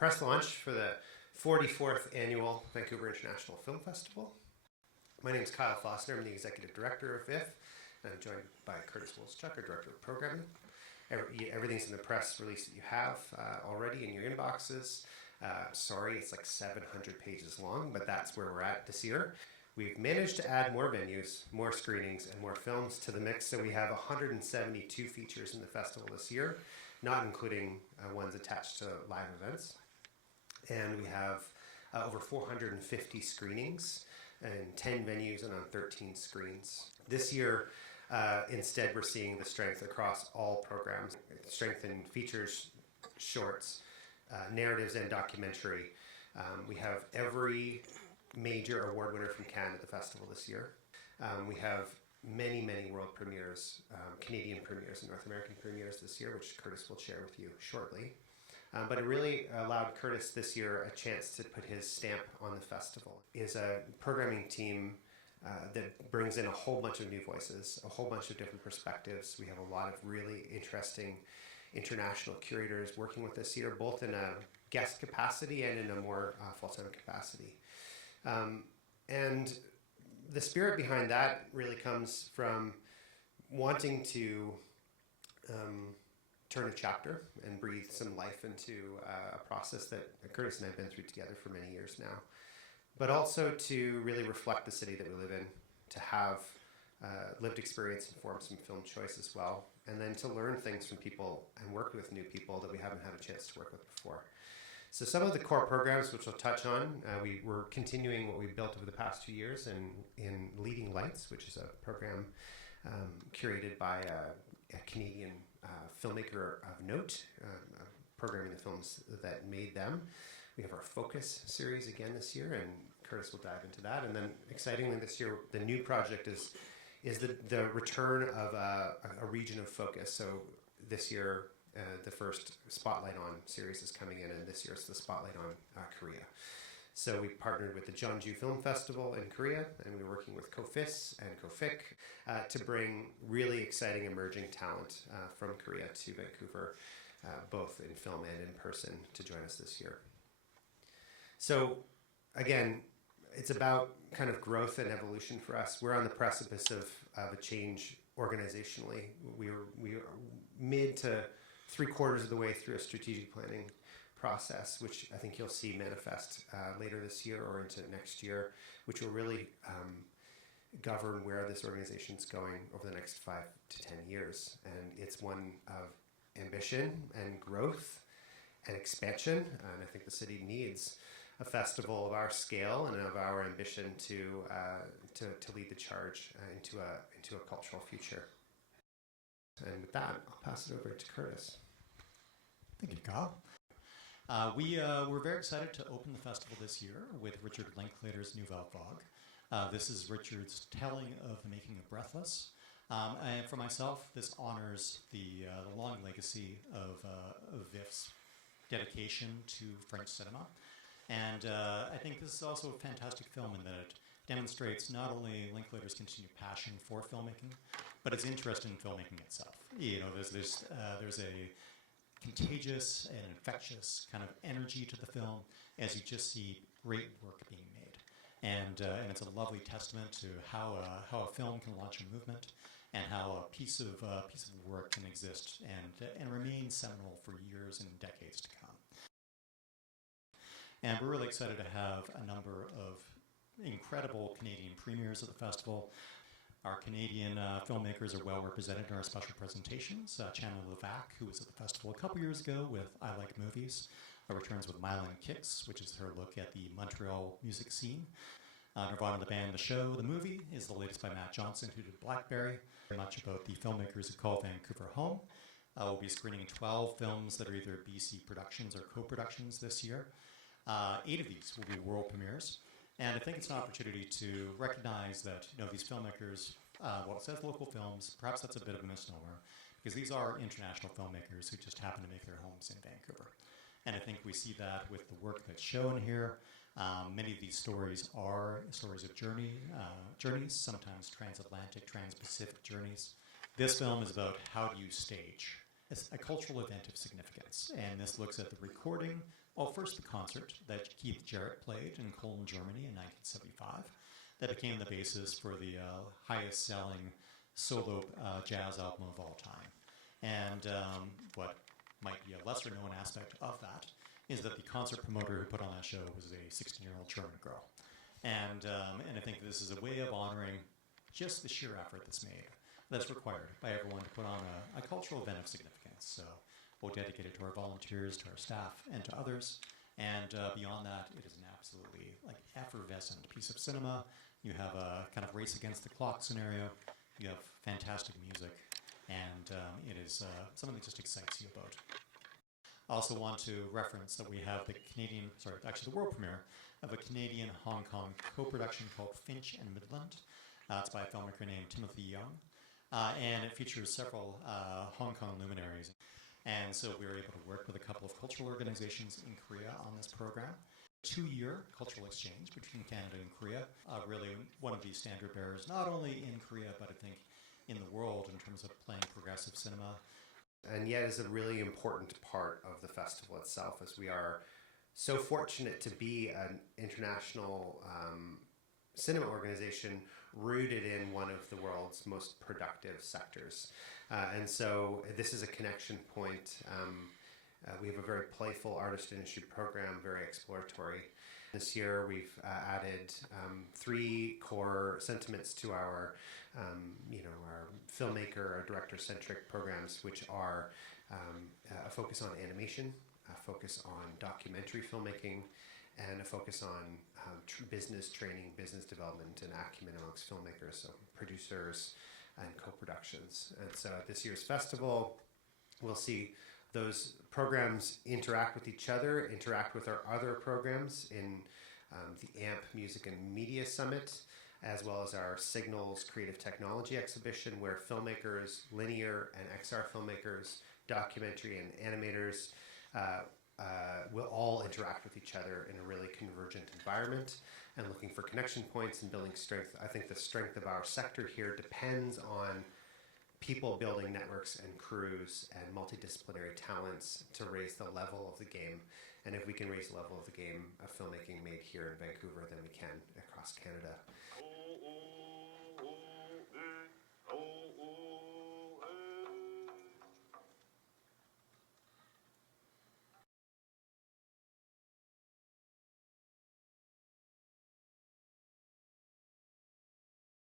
press launch for the 44th Annual Vancouver International Film Festival. My name is Kyle Fostner. I'm the Executive Director of VIFF. I'm joined by Curtis Woloschuk, our Director of Programming. Everything's in the press release that you have already in your inboxes. Sorry, it's like 700 pages long, but that's where we're at this year. We've managed to add more venues, more screenings, and more films to the mix, so we have 172 features in the festival this year, not including ones attached to live events. And we have over 450 screenings in 10 venues and on 13 screens. This year, instead, we're seeing the strength across all programs, strength in features, shorts, narratives, and documentary. We have every major award winner from Canada at the festival this year. We have many world premieres, Canadian premieres and North American premieres this year, which Curtis will share with you shortly. But it really allowed Curtis this year a chance to put his stamp on the festival. Is a programming team that brings in a whole bunch of new voices, a whole bunch of different perspectives. We have a lot of really interesting international curators working with us here, both in a guest capacity and in a more full-time capacity. And the spirit behind that really comes from wanting to turn a chapter and breathe some life into a process that Curtis and I have been through together for many years now, but also to really reflect the city that we live in, to have lived experience inform some film choice as well, and then to learn things from people and work with new people that we haven't had a chance to work with before. So some of the core programs which we'll touch on, we're continuing what we've built over the past 2 years in Leading Lights, which is a program curated by a Canadian filmmaker of note, programming the films that made them. We have our Focus series again this year, and Curtis will dive into that. And then excitingly this year, the new project is the return of a region of focus. So this year, the first Spotlight On series is coming in, and this year it's the Spotlight on Korea. So we partnered with the Jeonju Film Festival in Korea, and we're working with COFIS and COFIC to bring really exciting emerging talent from Korea to Vancouver, both in film and in person, to join us this year. So again, it's about kind of growth and evolution for us. We're on the precipice of a change organizationally. We're mid to 3/4 of the way through a strategic planning process, which I think you'll see manifest later this year or into next year, which will really govern where this organization's going over the next 5 to 10 years. And it's one of ambition and growth and expansion. And I think the city needs a festival of our scale and of our ambition to lead the charge into a cultural future. And with that, I'll pass it over to Curtis. Thank you, Kyle. We're very excited to open the festival this year with Richard Linklater's Nouvelle Vague. This is Richard's telling of the making of Breathless. And for myself, this honors the long legacy of VIFF's dedication to French cinema. And I think this is also a fantastic film in that it demonstrates not only Linklater's continued passion for filmmaking, but his interest in filmmaking itself. You know, there's a contagious and infectious kind of energy to the film as you just see great work being made. And it's a lovely testament to how a film can launch a movement and how a piece of work can exist and remain seminal for years and decades to come. And we're really excited to have a number of incredible Canadian premieres at the festival. Our Canadian filmmakers are well represented in our special presentations. Chandler Levac, who was at the festival a couple years ago with I Like Movies, returns with Mylan Kicks, which is her look at the Montreal music scene. Nirvana, the band, the show, the movie is the latest by Matt Johnson, who did Blackberry. Very much about the filmmakers who call Vancouver home. We'll be screening 12 films that are either BC productions or co-productions this year. 8 of these will be world premieres. And I think it's an opportunity to recognize that, you know, these filmmakers, while it says local films, perhaps that's a bit of a misnomer, because these are international filmmakers who just happen to make their homes in Vancouver. And I think we see that with the work that's shown here. Many of these stories are stories of journeys, sometimes transatlantic, trans-Pacific journeys. This film is about how do you stage a cultural event of significance. And this looks at the recording, well, first the concert that Keith Jarrett played in Cologne, Germany in 1975. That became the basis for the highest selling solo jazz album of all time. And what might be a lesser known aspect of that is that the concert promoter who put on that show was a 16-year-old German girl. And I think this is a way of honoring just the sheer effort that's required by everyone to put on a cultural event of significance. So we'll dedicate it to our volunteers, to our staff, and to others. And beyond that, it is an absolutely effervescent piece of cinema. You have a kind of race against the clock scenario. You have fantastic music, and it is something that just excites you about. I also want to reference that we have the world premiere of a Canadian-Hong Kong co-production called Finch and Midland. It's by a filmmaker named Timothy Young, and it features several Hong Kong luminaries. And so we were able to work with a couple of cultural organizations in Korea on this program. 2-year cultural exchange between Canada and Korea, really one of the standard bearers, not only in Korea, but I think in the world in terms of playing progressive cinema. And yet is a really important part of the festival itself, as we are so fortunate to be an international cinema organization rooted in one of the world's most productive sectors. And so this is a connection point. We have a very playful artist industry program, very exploratory. This year we've added 3 core sentiments to our filmmaker, our director-centric programs, which are a focus on animation, a focus on documentary filmmaking, and a focus on business training, business development, and acumen amongst filmmakers, so producers and co-productions. And so at this year's festival, we'll see those programs interact with each other, interact with our other programs in the AMP Music and Media Summit, as well as our Signals Creative Technology Exhibition, where filmmakers, linear and XR filmmakers, documentary and animators will all interact with each other in a really convergent environment and looking for connection points and building strength. I think the strength of our sector here depends on people building networks and crews and multidisciplinary talents to raise the level of the game. And if we can raise the level of the game of filmmaking made here in Vancouver, then we can across Canada.